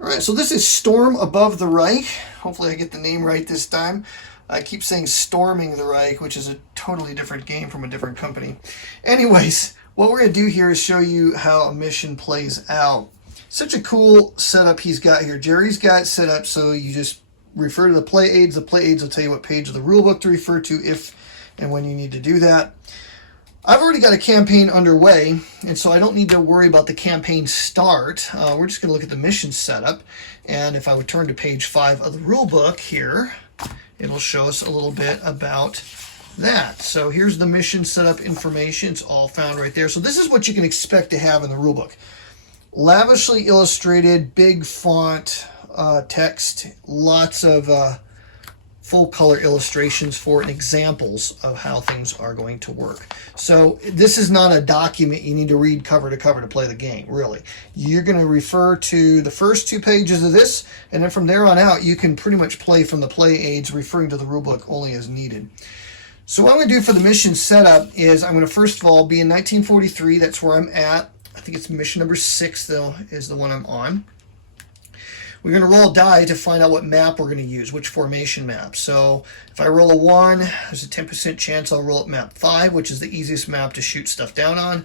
All right, so this is Storm Above the Reich. Hopefully I get the name right this time. I keep saying Storming the Reich, which is a totally different game from a different company. Anyways, what we're going to do here is show you how a mission plays out. Such a cool setup he's got here. Jerry's got it set up so you just refer to the play aids. The play aids will tell you what page of the rulebook to refer to if and when you need to do that. I've already got a campaign underway, and so I don't need to worry about the campaign start. We're just going to look at the mission setup, and if I would turn to page 5 of the rulebook here, it'll show us a little bit about that. So here's the mission setup information. It's all found right there. So this is what you can expect to have in the rulebook. Lavishly illustrated, big font text, lots of full color illustrations for examples of how things are going to work. So this is not a document you need to read cover to cover to play the game, really. You're going to refer to the first 2 pages of this, and then from there on out you can pretty much play from the play aids referring to the rulebook only as needed. So what I'm going to do for the mission setup is I'm going to first of all be in 1943. That's where I'm at. I think it's mission number 6 though is the one I'm on. We're going to roll a die to find out what map we're going to use, which formation map. So if I roll a 1, there's a 10% chance I'll roll at map 5, which is the easiest map to shoot stuff down on.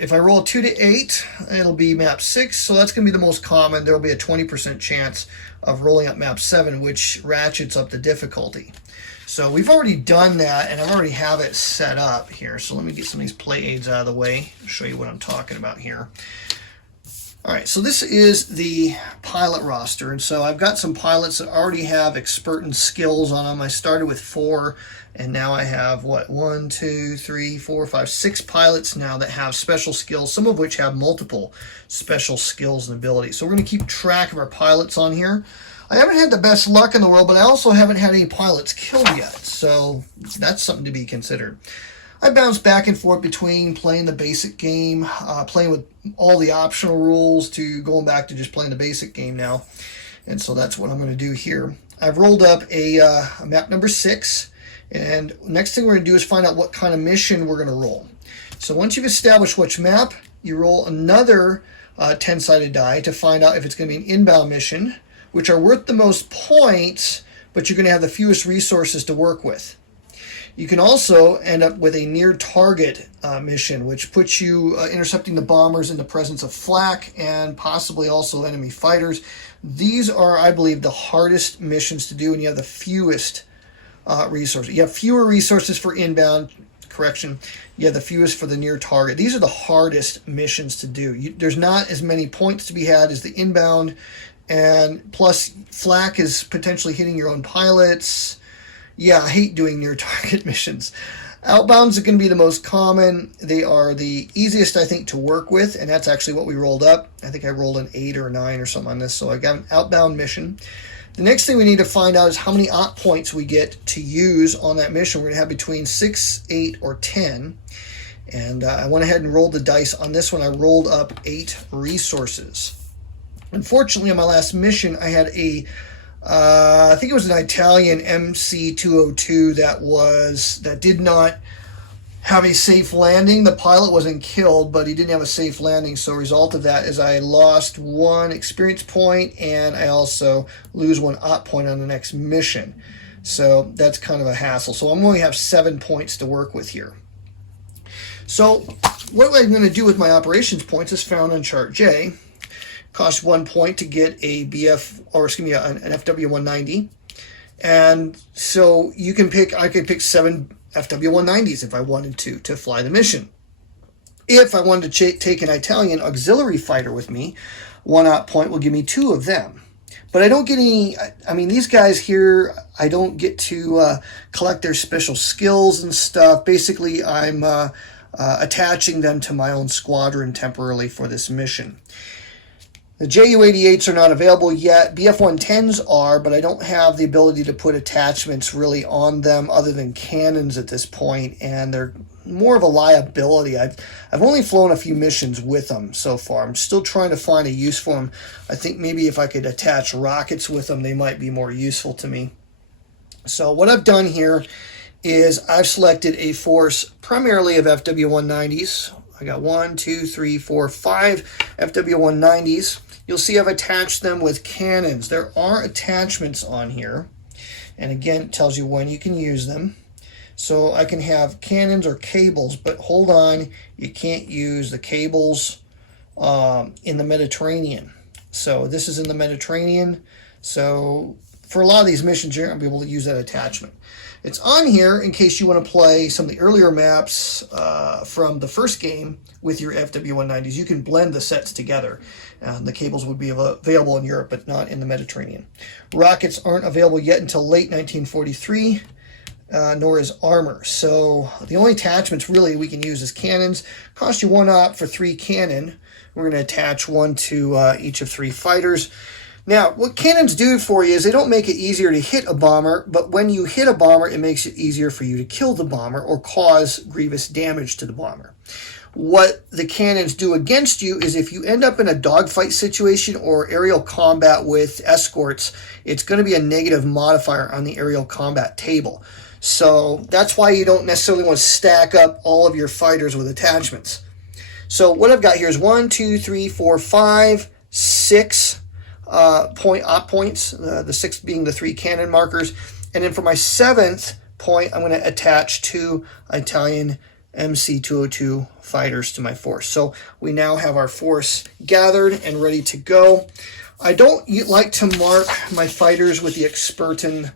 If I roll a 2 to 8, it'll be map 6, so that's going to be the most common. There'll be a 20% chance of rolling up map 7, which ratchets up the difficulty. So we've already done that, and I already have it set up here. So let me get some of these play aids out of the way, show you what I'm talking about here. All right, so this is the pilot roster, and so I've got some pilots that already have expert and skills on them. I started with 4, and now I have, what, 1, 2, 3, 4, 5, 6 pilots now that have special skills, some of which have multiple special skills and abilities. So we're going to keep track of our pilots on here. I haven't had the best luck in the world, but I also haven't had any pilots killed yet, so that's something to be considered. I bounce back and forth between playing the basic game, playing with all the optional rules, to going back to just playing the basic game now. And so that's what I'm going to do here. I've rolled up a map number 6, and next thing we're going to do is find out what kind of mission we're going to roll. So once you've established which map, you roll another 10-sided die to find out if it's going to be an inbound mission, which are worth the most points, but you're going to have the fewest resources to work with. You can also end up with a near target mission, which puts you intercepting the bombers in the presence of flak and possibly also enemy fighters. These are, I believe, the hardest missions to do, and you have the fewest resources. You have fewer resources for inbound, correction. You have the fewest for the near target. These are the hardest missions to do. There's not as many points to be had as the inbound, and plus flak is potentially hitting your own pilots. Yeah, I hate doing near target missions. Outbounds are going to be the most common. They are the easiest, I think, to work with, and that's actually what we rolled up. I think I rolled an 8 or a 9 or something on this, so I got an outbound mission. The next thing we need to find out is how many op points we get to use on that mission. We're going to have between 6, 8, or 10. And I went ahead and rolled the dice on this one. I rolled up 8 resources. Unfortunately, on my last mission, I had I think it was an Italian MC-202 that did not have a safe landing. The pilot wasn't killed, but he didn't have a safe landing. So a result of that is I lost 1 experience point, and I also lose 1 op point on the next mission. So that's kind of a hassle. So I'm going to have 7 points to work with here. So what I'm going to do with my operations points is found on chart J. Costs 1 point to get a an FW-190. And so you can I could pick 7 FW-190s if I wanted to fly the mission. If I wanted to take an Italian auxiliary fighter with me, 1 op point will give me 2 of them. But I don't get any, I mean, these guys here, I don't get to collect their special skills and stuff. Basically, I'm attaching them to my own squadron temporarily for this mission. The Ju-88s are not available yet. BF-110s are, but I don't have the ability to put attachments really on them other than cannons at this point, and they're more of a liability. I've only flown a few missions with them so far. I'm still trying to find a use for them. I think maybe if I could attach rockets with them, they might be more useful to me. So what I've done here is I've selected a force primarily of FW-190s. I got 1, 2, 3, 4, 5 FW190s. You'll see I've attached them with cannons. There are attachments on here, and again, it tells you when you can use them. So I can have cannons or cables, but hold on, you can't use the cables in the Mediterranean. So this is in the Mediterranean. So for a lot of these missions, you're going to be able to use that attachment. It's on here in case you want to play some of the earlier maps from the first game with your FW190s. You can blend the sets together. The cables would be available in Europe, but not in the Mediterranean. Rockets aren't available yet until late 1943, nor is armor. So the only attachments really we can use is cannons. Cost you 1 op for 3 cannon. We're going to attach 1 to each of 3 fighters. Now, what cannons do for you is they don't make it easier to hit a bomber, but when you hit a bomber, it makes it easier for you to kill the bomber or cause grievous damage to the bomber. What the cannons do against you is if you end up in a dogfight situation or aerial combat with escorts, it's going to be a negative modifier on the aerial combat table. So that's why you don't necessarily want to stack up all of your fighters with attachments. So what I've got here is 1, 2, 3, 4, 5, 6 op points, the 6th being the 3 cannon markers. And then for my 7th point, I'm going to attach 2 Italian MC-202 fighters to my force. So we now have our force gathered and ready to go. I don't like to mark my fighters with the Expertin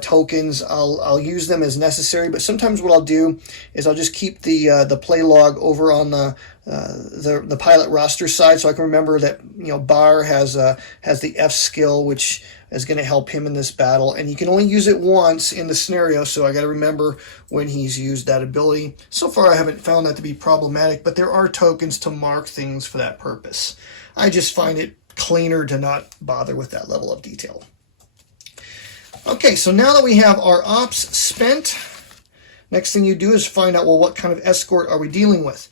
tokens. I'll use them as necessary, but sometimes what I'll do is I'll just keep the play log over on the pilot roster side, so I can remember that Bar has the F skill, which is going to help him in this battle, and you can only use it once in the scenario, so I got to remember when he's used that ability. So far I haven't found that to be problematic, but there are tokens to mark things for that purpose. I just find it cleaner to not bother with that level of detail. Okay, so now that we have our ops spent, next thing you do is find out, well, what kind of escort are we dealing with?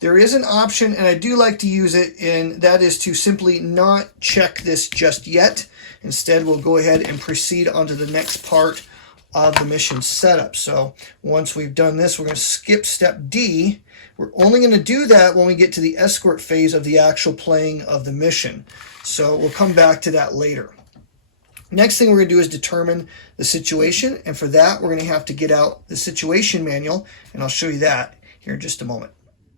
There is an option, and I do like to use it, and that is to simply not check this just yet. Instead, we'll go ahead and proceed on to the next part of the mission setup. So once we've done this, we're going to skip step D. We're only going to do that when we get to the escort phase of the actual playing of the mission. So we'll come back to that later. Next thing we're going to do is determine the situation, and for that we're going to have to get out the situation manual, and I'll show you that here in just a moment.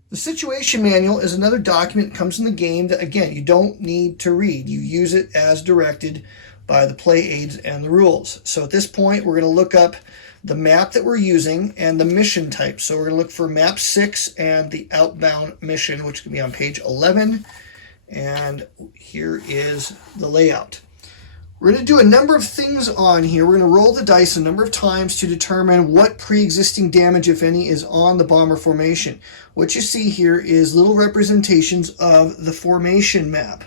The situation manual is another document that comes in the game that, again, you don't need to read. You use it as directed by the play aids and the rules. So at this point we're going to look up the map that we're using and the mission type. So we're going to look for map 6 and the outbound mission, which can be on page 11, and here is the layout. We're going to do a number of things on here. We're going to roll the dice a number of times to determine what pre-existing damage, if any, is on the bomber formation. What you see here is little representations of the formation map.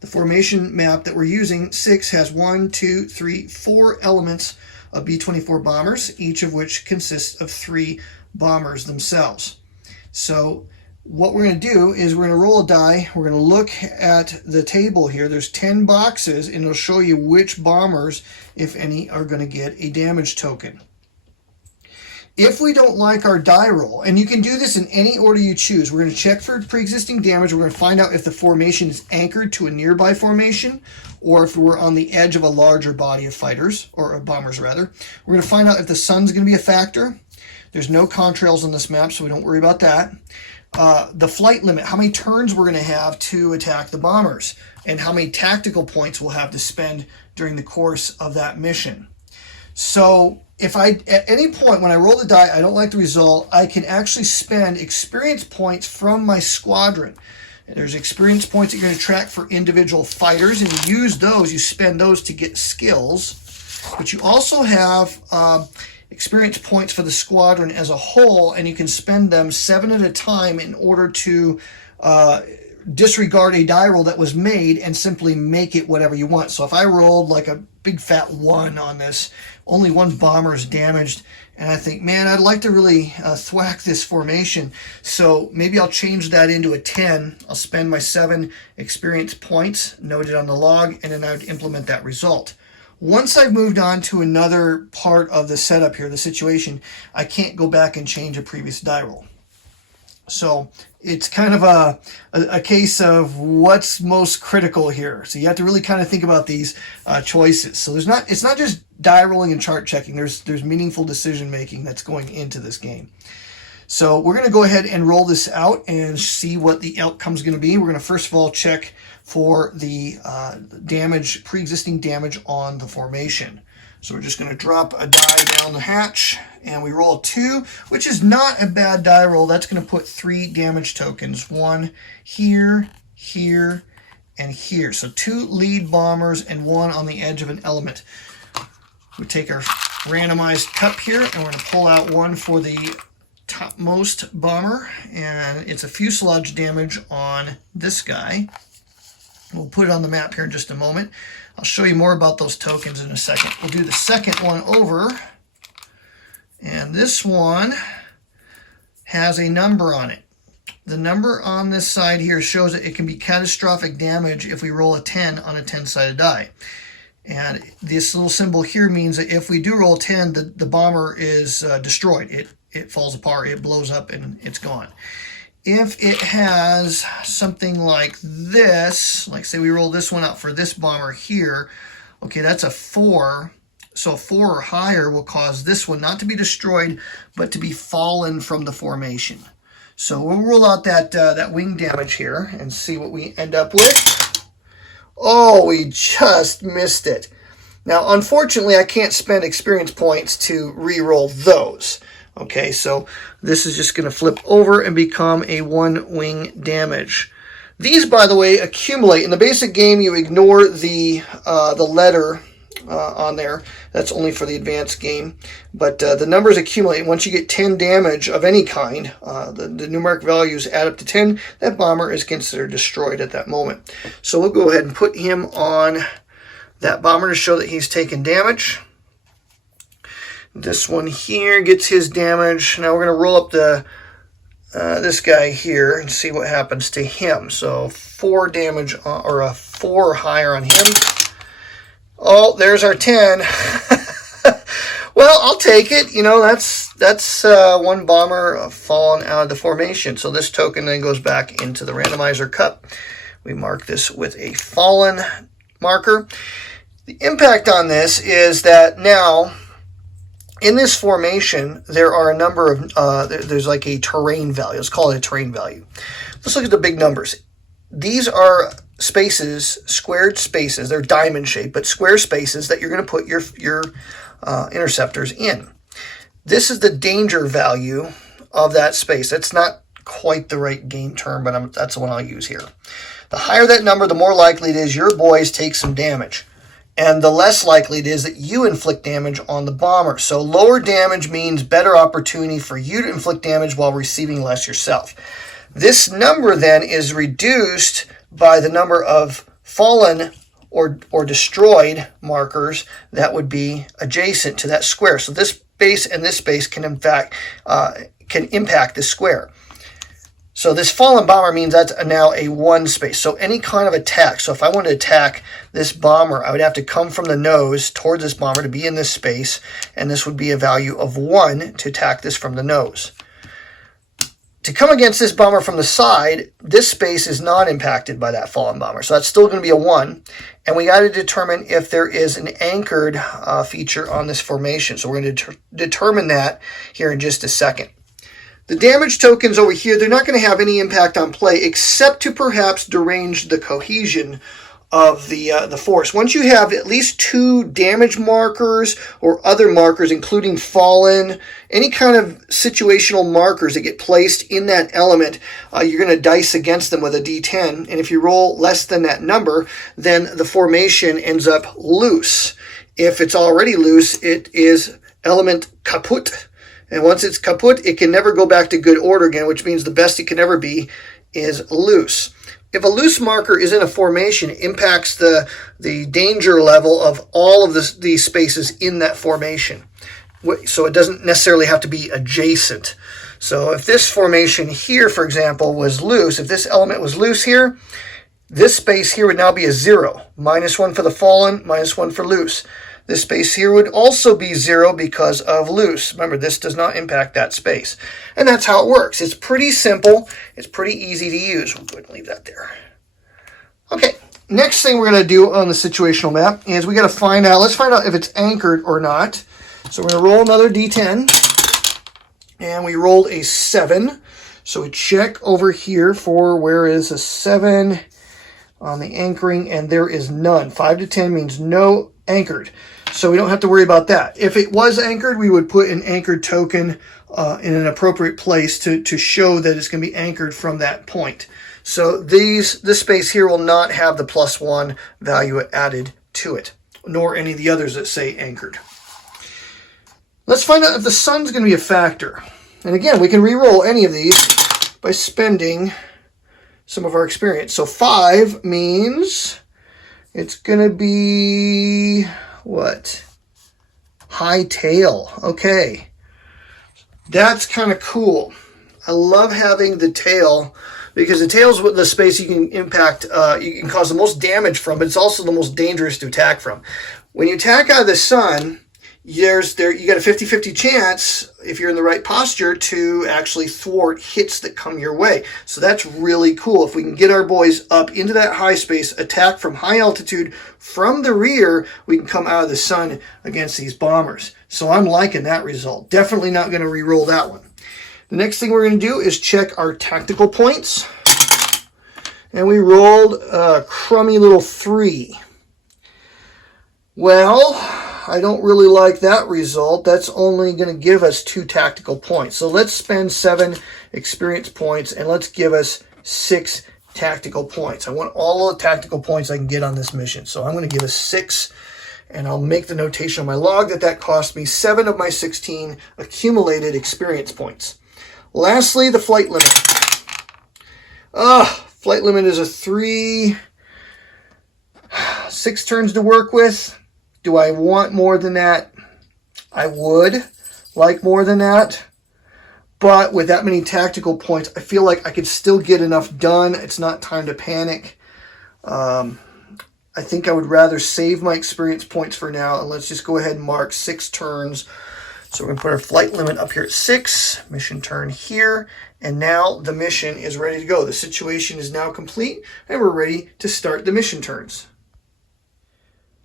The formation map that we're using, 6, has 1, 2, 3, 4 elements of B-24 bombers, each of which consists of 3 bombers themselves. So what we're going to do is we're going to roll a die. We're going to look at the table here. There's 10 boxes, and it'll show you which bombers, if any, are going to get a damage token. If we don't like our die roll, and you can do this in any order you choose, we're going to check for pre-existing damage. We're going to find out if the formation is anchored to a nearby formation, or if we're on the edge of a larger body of fighters, or bombers rather. We're going to find out if the sun's going to be a factor. There's no contrails on this map, so we don't worry about that. The flight limit, how many turns we're going to have to attack the bombers, and how many tactical points we'll have to spend during the course of that mission. So if at any point when I roll the die, I don't like the result, I can actually spend experience points from my squadron. And there's experience points that you're going to track for individual fighters, and you use those, you spend those to get skills. But you also have experience points for the squadron as a whole, and you can spend them 7 at a time in order to disregard a die roll that was made and simply make it whatever you want. So if I rolled like a big fat 1 on this, only 1 bomber is damaged, and I think, man, I'd like to really thwack this formation, so maybe I'll change that into a 10. I'll spend my 7 experience points noted on the log, and then I would implement that result. Once I've moved on to another part of the setup here, the situation, I can't go back and change a previous die roll. So it's kind of a case of what's most critical here. So you have to really kind of think about these choices. So it's not just die rolling and chart checking. There's meaningful decision making that's going into this game. So we're going to go ahead and roll this out and see what the outcome's going to be. We're going to first of all check for the damage, pre-existing damage on the formation. So we're just going to drop a die down the hatch, and we roll a 2, which is not a bad die roll. That's going to put 3 damage tokens. 1 here, here, and here. So 2 lead bombers and 1 on the edge of an element. We take our randomized cup here, and we're going to pull out 1 for the topmost bomber, and it's a fuselage damage on this guy. We'll put it on the map here in just a moment. I'll show you more about those tokens in a second. We'll do the second one over, and this one has a number on it. The number on this side here shows that it can be catastrophic damage if we roll a 10 on a 10-sided die. And this little symbol here means that if we do roll 10, the bomber is destroyed. It falls apart, it blows up, and it's gone. If it has something like this, like say we roll this one out for this bomber here, okay, that's a 4. So a 4 or higher will cause this one not to be destroyed, but to be fallen from the formation. So we'll roll out that wing damage here and see what we end up with. Oh, we just missed it. Now, unfortunately, I can't spend experience points to re-roll those. Okay, so this is just going to flip over and become a 1 wing damage. These, by the way, accumulate. In the basic game, you ignore the letter on there. That's only for the advanced game. But the numbers accumulate. Once you get 10 damage of any kind, the numeric values add up to 10. That bomber is considered destroyed at that moment. So we'll go ahead and put him on that bomber to show that he's taken damage. This one here gets his damage. Now we're going to roll up this guy here and see what happens to him. So 4 damage, or a 4 or higher on him. Oh, there's our 10. Well, I'll take it. You know, that's 1 bomber fallen out of the formation. So this token then goes back into the randomizer cup. We mark this with a fallen marker. The impact on this is that now, in this formation, there are a number of, there's like a terrain value. Let's call it a terrain value. Let's look at the big numbers. These are spaces, squared spaces. They're diamond shaped, but square spaces that you're going to put your interceptors in. This is the danger value of that space. That's not quite the right game term, but that's the one I'll use here. The higher that number, the more likely it is your boys take some damage. And the less likely it is that you inflict damage on the bomber. So lower damage means better opportunity for you to inflict damage while receiving less yourself. This number then is reduced by the number of fallen or destroyed markers that would be adjacent to that square. So this space and this space can in fact can impact this square. So this fallen bomber means that's now a 1 space. So any kind of attack. So if I wanted to attack this bomber, I would have to come from the nose towards this bomber to be in this space. And this would be a value of 1 to attack this from the nose. To come against this bomber from the side, this space is not impacted by that fallen bomber. So that's still going to be a 1. And we got to determine if there is an anchored feature on this formation. So we're going to determine that here in just a second. The damage tokens over here, they're not going to have any impact on play except to perhaps derange the cohesion of the force. Once you have at least 2 damage markers or other markers, including fallen, any kind of situational markers that get placed in that element, you're going to dice against them with a D10. And if you roll less than that number, then the formation ends up loose. If it's already loose, it is element kaput. And once it's kaput, it can never go back to good order again, which means the best it can ever be is loose. If a loose marker is in a formation, it impacts the danger level of all of these spaces in that formation. So it doesn't necessarily have to be adjacent. So if this formation here, for example, was loose, if this element was loose here, this space here would now be a 0. -1 for the fallen, -1 for loose. This space here would also be 0 because of loose. Remember, this does not impact that space. And that's how it works. It's pretty simple. It's pretty easy to use. We'll go ahead and leave that there. Okay, next thing we're going to do on the situational map is we got to find out, let's find out if it's anchored or not. So we're going to roll another D10. And we rolled a 7. So we check over here for where is a 7 on the anchoring, and there is none. 5 to 10 means no anchored. So we don't have to worry about that. If it was anchored, we would put an anchored token in an appropriate place to show that it's going to be anchored from that point. So this space here will not have the +1 value added to it, nor any of the others that say anchored. Let's find out if the sun's going to be a factor. And again, we can re-roll any of these by spending some of our experience. So 5 means it's going to be, what? High tail. Okay. That's kind of cool. I love having the tail because the tail is the space you can impact, you can cause the most damage from, but it's also the most dangerous to attack from. When you attack out of the sun, you got a 50-50 chance, if you're in the right posture, to actually thwart hits that come your way. So that's really cool. If we can get our boys up into that high space, attack from high altitude from the rear, we can come out of the sun against these bombers. So I'm liking that result. Definitely not going to re-roll that one. The next thing we're going to do is check our tactical points. And we rolled a crummy little 3. Well, I don't really like that result. That's only going to give us 2 tactical points. So let's spend 7 experience points and let's give us 6 tactical points. I want all the tactical points I can get on this mission. So I'm going to give us 6, and I'll make the notation on my log that cost me 7 of my 16 accumulated experience points. Lastly, the flight limit. Flight limit is a 3. 6 turns to work with. Do I want more than that? I would like more than that. But with that many tactical points, I feel like I could still get enough done. It's not time to panic. I think I would rather save my experience points for now. And let's just go ahead and mark 6 turns. So we're going to put our flight limit up here at 6. Mission turn here. And now the mission is ready to go. The situation is now complete. And we're ready to start the mission turns.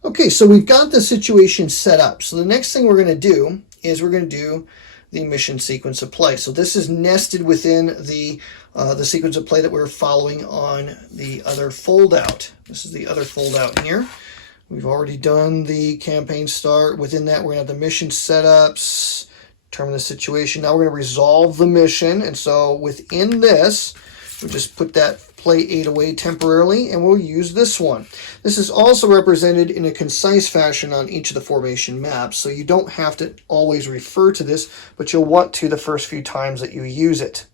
Okay, so we've got the situation set up. So the next thing we're going to do is we're going to do the mission sequence of play. So this is nested within the sequence of play that we're following on the other foldout. This is the other foldout here. We've already done the campaign start. Within that, we're going to have the mission setups, determine the situation. Now we're going to resolve the mission. And so within this, we'll just put that play 8 away temporarily, and we'll use this one. This is also represented in a concise fashion on each of the formation maps, so you don't have to always refer to this, but you'll want to the first few times that you use it.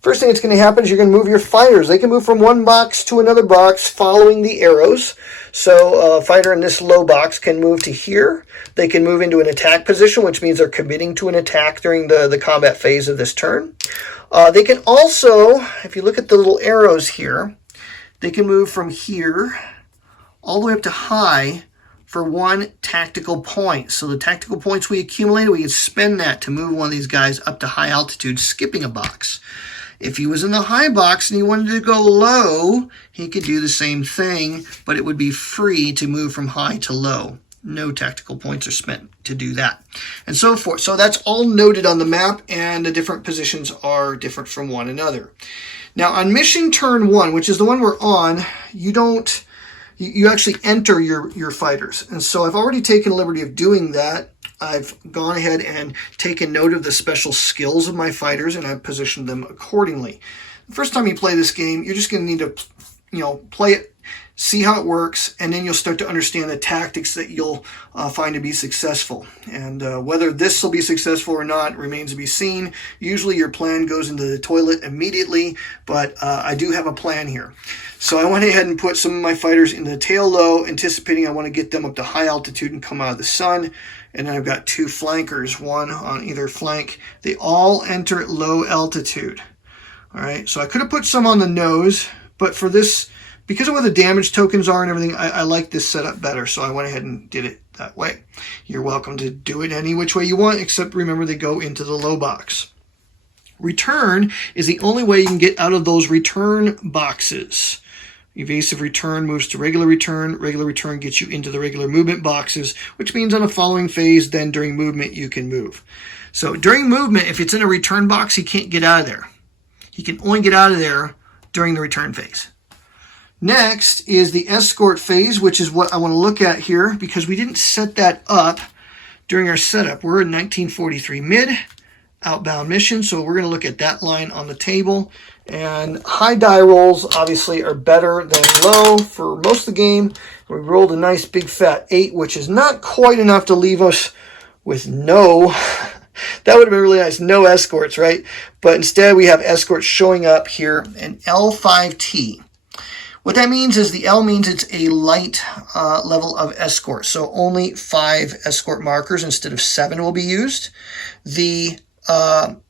First thing that's going to happen is you're going to move your fighters. They can move from one box to another box following the arrows. So a fighter in this low box can move to here. They can move into an attack position, which means they're committing to an attack during the combat phase of this turn. They can also, if you look at the little arrows here, they can move from here all the way up to high for 1 tactical point. So the tactical points we accumulated, we can spend that to move one of these guys up to high altitude, skipping a box. If he was in the high box and he wanted to go low, he could do the same thing, but it would be free to move from high to low. No tactical points are spent to do that, and so forth. So that's all noted on the map, and the different positions are different from one another. Now on mission turn 1, which is the one we're on, you actually enter your fighters. And so I've already taken the liberty of doing that. I've gone ahead and taken note of the special skills of my fighters, and I've positioned them accordingly. The first time you play this game, you're just going to need to, play it, see how it works, and then you'll start to understand the tactics that you'll find to be successful. And whether this will be successful or not remains to be seen. Usually your plan goes into the toilet immediately, but I do have a plan here. So I went ahead and put some of my fighters in the tail low, anticipating I want to get them up to high altitude and come out of the sun. And then I've got 2 flankers, 1 on either flank. They all enter at low altitude. All right, so I could have put some on the nose, but for this because of where the damage tokens are and everything, I like this setup better, so I went ahead and did it that way. You're welcome to do it any which way you want, except remember they go into the low box. Return is the only way you can get out of those return boxes. Evasive return moves to regular return. Regular return gets you into the regular movement boxes, which means on a following phase, then during movement, you can move. So during movement, if it's in a return box, he can't get out of there. He can only get out of there during the return phase. Next is the escort phase, which is what I want to look at here because we didn't set that up during our setup. We're in 1943 mid, outbound mission, so we're going to look at that line on the table. And high die rolls obviously are better than low for most of the game. We rolled a nice big fat 8, which is not quite enough to leave us with no. That would have been really nice, no escorts, right? But instead we have escorts showing up here in L5T. What that means is the L means it's a light level of escort. So only 5 escort markers instead of 7 will be used. The 5,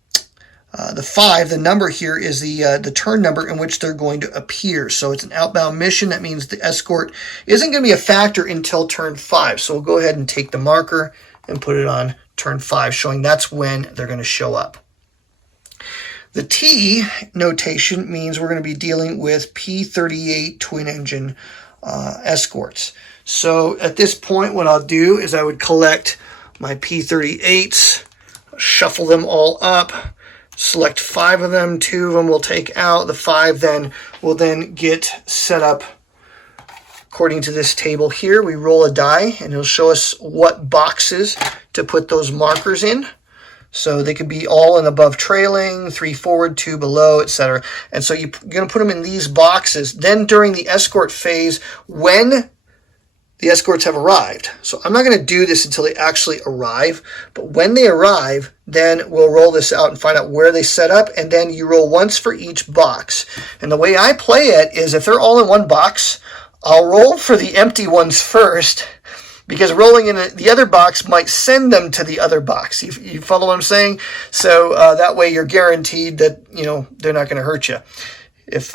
the number here, is the turn number in which they're going to appear. So it's an outbound mission. That means the escort isn't going to be a factor until turn 5. So we'll go ahead and take the marker and put it on turn 5, showing that's when they're going to show up. The T notation means we're going to be dealing with P38 twin engine escorts. So at this point, what I'll do is I would collect my P38s, shuffle them all up, select 5 of them, 2 of them we'll take out. The 5 then will then get set up according to this table here. We roll a die and it'll show us what boxes to put those markers in. So they could be all in above trailing, 3 forward, 2 below, etc. And so you're going to put them in these boxes. Then during the escort phase, when the escorts have arrived. So I'm not going to do this until they actually arrive. But when they arrive, then we'll roll this out and find out where they set up. And then you roll once for each box. And the way I play it is if they're all in one box, I'll roll for the empty ones first, because rolling in the other box might send them to the other box. You follow what I'm saying? So that way you're guaranteed that, they're not going to hurt you. If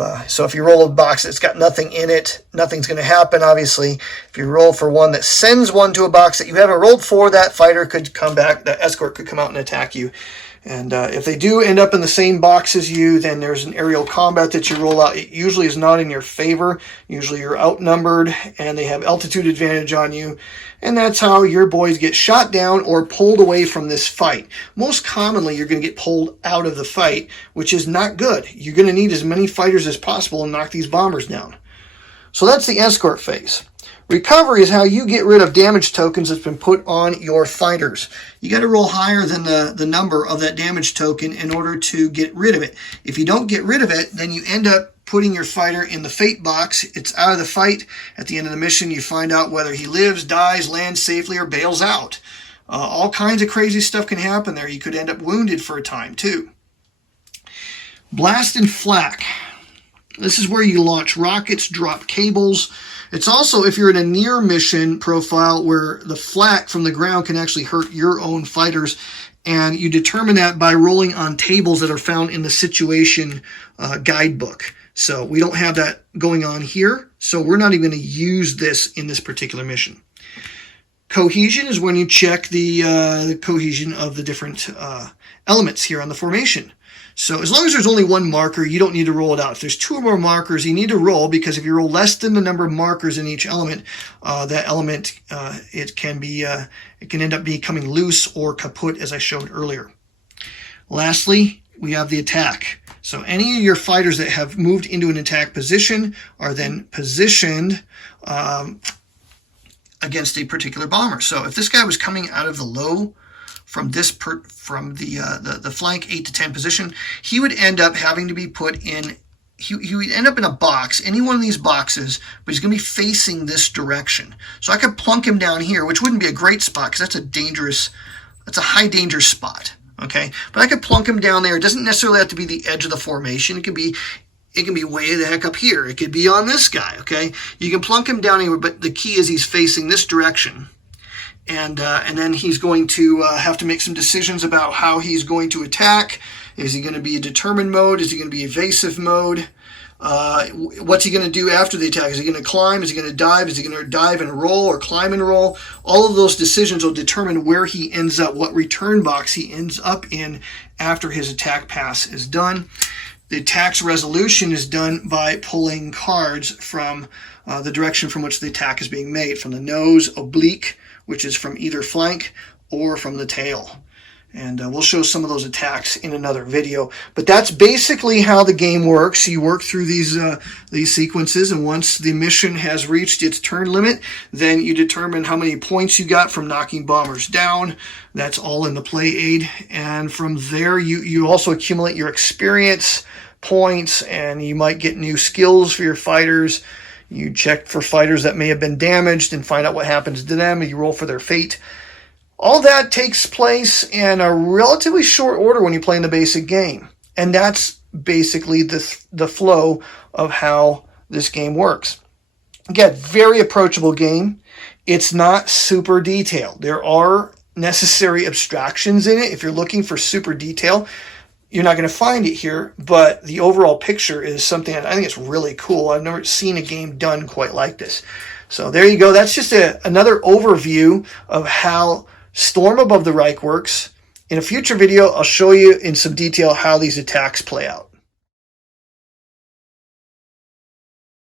you roll a box that's got nothing in it, nothing's going to happen, obviously. If you roll for one that sends one to a box that you haven't rolled for, that fighter could come back, that escort could come out and attack you. And if they do end up in the same box as you, then there's an aerial combat that you roll out. It usually is not in your favor. Usually you're outnumbered and they have altitude advantage on you. And that's how your boys get shot down or pulled away from this fight. Most commonly, you're going to get pulled out of the fight, which is not good. You're going to need as many fighters as possible and knock these bombers down. So that's the escort phase. Recovery is how you get rid of damage tokens that's been put on your fighters. You got to roll higher than the number of that damage token in order to get rid of it. If you don't get rid of it, then you end up putting your fighter in the fate box. It's out of the fight. At the end of the mission, you find out whether he lives, dies, lands safely, or bails out. All kinds of crazy stuff can happen there. You could end up wounded for a time, too. Blast and flak. This is where you launch rockets, drop cables. It's also if you're in a near mission profile where the flak from the ground can actually hurt your own fighters, and you determine that by rolling on tables that are found in the situation guidebook. So we don't have that going on here, so we're not even going to use this in this particular mission. Cohesion is when you check the cohesion of the different elements here on the formation. So as long as there's only one marker, you don't need to roll it out. If there's 2 or more markers, you need to roll, because if you roll less than the number of markers in each element, that element it can end up becoming loose or kaput, as I showed earlier. Lastly, we have the attack. So any of your fighters that have moved into an attack position are then positioned against a particular bomber. So if this guy was coming out of the low from the flank 8 to 10 position, he would end up having to be put in. He would end up in a box, any one of these boxes, but he's going to be facing this direction. So I could plunk him down here, which wouldn't be a great spot because that's a high danger spot. Okay, but I could plunk him down there. It doesn't necessarily have to be the edge of the formation. It can be way the heck up here. It could be on this guy. Okay, you can plunk him down anywhere, but the key is he's facing this direction. And then he's going to have to make some decisions about how he's going to attack. Is he going to be a determined mode? Is he going to be evasive mode? What's he going to do after the attack? Is he going to climb? Is he going to dive? Is he going to dive and roll or climb and roll? All of those decisions will determine where he ends up, what return box he ends up in after his attack pass is done. The attack's resolution is done by pulling cards from the direction from which the attack is being made, from the nose, oblique, which is from either flank, or from the tail. And we'll show some of those attacks in another video. But that's basically how the game works. You work through these sequences, and once the mission has reached its turn limit, then you determine how many points you got from knocking bombers down. That's all in the play aid. And from there, you also accumulate your experience points, and you might get new skills for your fighters. You check for fighters that may have been damaged and find out what happens to them, and you roll for their fate. All that takes place in a relatively short order when you play in the basic game. And that's basically the flow of how this game works. Again, very approachable game. It's not super detailed. There are necessary abstractions in it. If you're looking for super detail, you're not going to find it here, but the overall picture is something that I think it's really cool. I've never seen a game done quite like this. So there you go. That's just another overview of how Storm Above the Reich works. In a future video, I'll show you in some detail how these attacks play out.